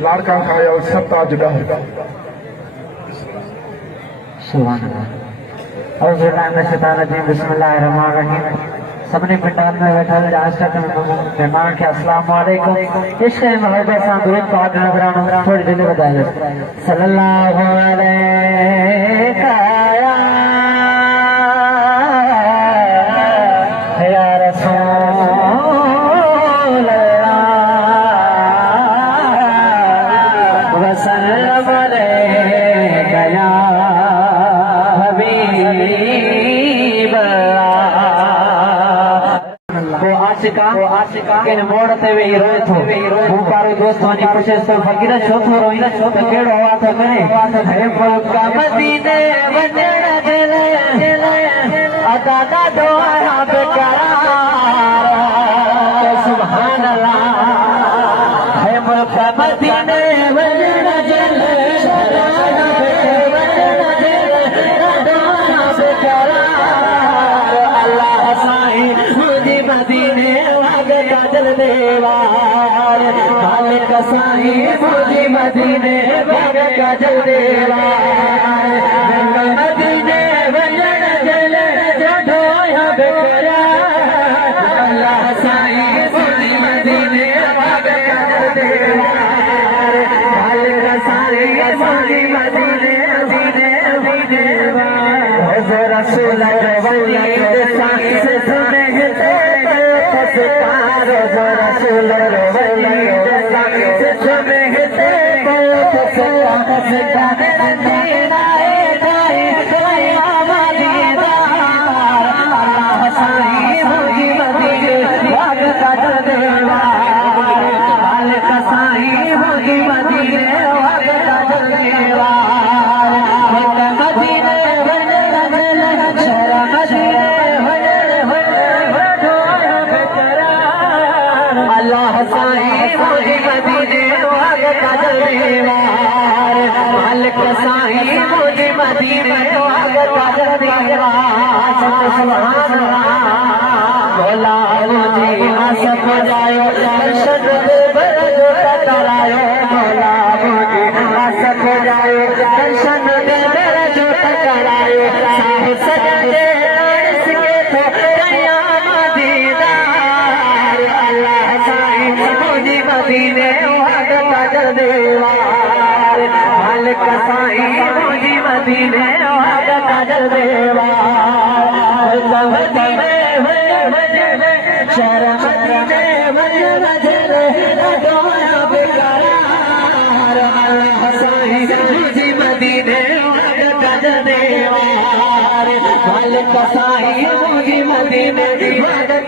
लाड़का खाया सब ताज डह सुभान अल्लाह। औज़ बिल्लाहि मिनश शैतानिर रजीम। बिस्मिल्लाहिर रहमानिर रहीम। सबने पंडाल में बैठा आज तक मेहमान के अस्सलाम वालेकुम। इश्क़ मोहब्बत से दुरूद पाक नजराना थोड़ी देर में बताया सल्लल्लाहु अलैहि या रसूल अल्लाह वसल्लम अलैका या हबीब आशिका के मोड़ते वे रोए थो मुकारो दोस्तानी पुछे तो फकीर छो थो रोई तो केड़ो हुआ तो करे है मक्का मदीने वजण दिले अदा दा दुआ बेकरार सुभान अल्लाह है मक्का मदीने वजण दिले अल्लाह साईं मदीने वागे काजल देवार मालिक साईं मुझे मदीने वागे काजल देवार मदीने वजन जले जोया बेकरार अल्लाह साईं मुझे मदीने वागे काजल देवार मालिक साईं मुझे मदीने देवार रसूल रवैया साईं से सुने रसूल रवैया से सुने मालिक साईं मुझे मदीने वागे काजल देवार सुभान अल्लाह भोला मुझे आसफ जायो दर्शन दे बरजो टकरायो भोला मुझे आसफ जायो दर्शन दे बरजो टकरायो साहिब सजदे इसके तो कयाम दीदार अल्लाह साईं मुझे मदीने वागे काजल देवार मालिक साईं मुझे मदीने वागे काजल देवार मदीने वजले शहर मदीने वजले दोया बेकरार अल्लाह साईं मुझे मदीने वागे काजल देवार मालिक साईं मुझे मदीने वागे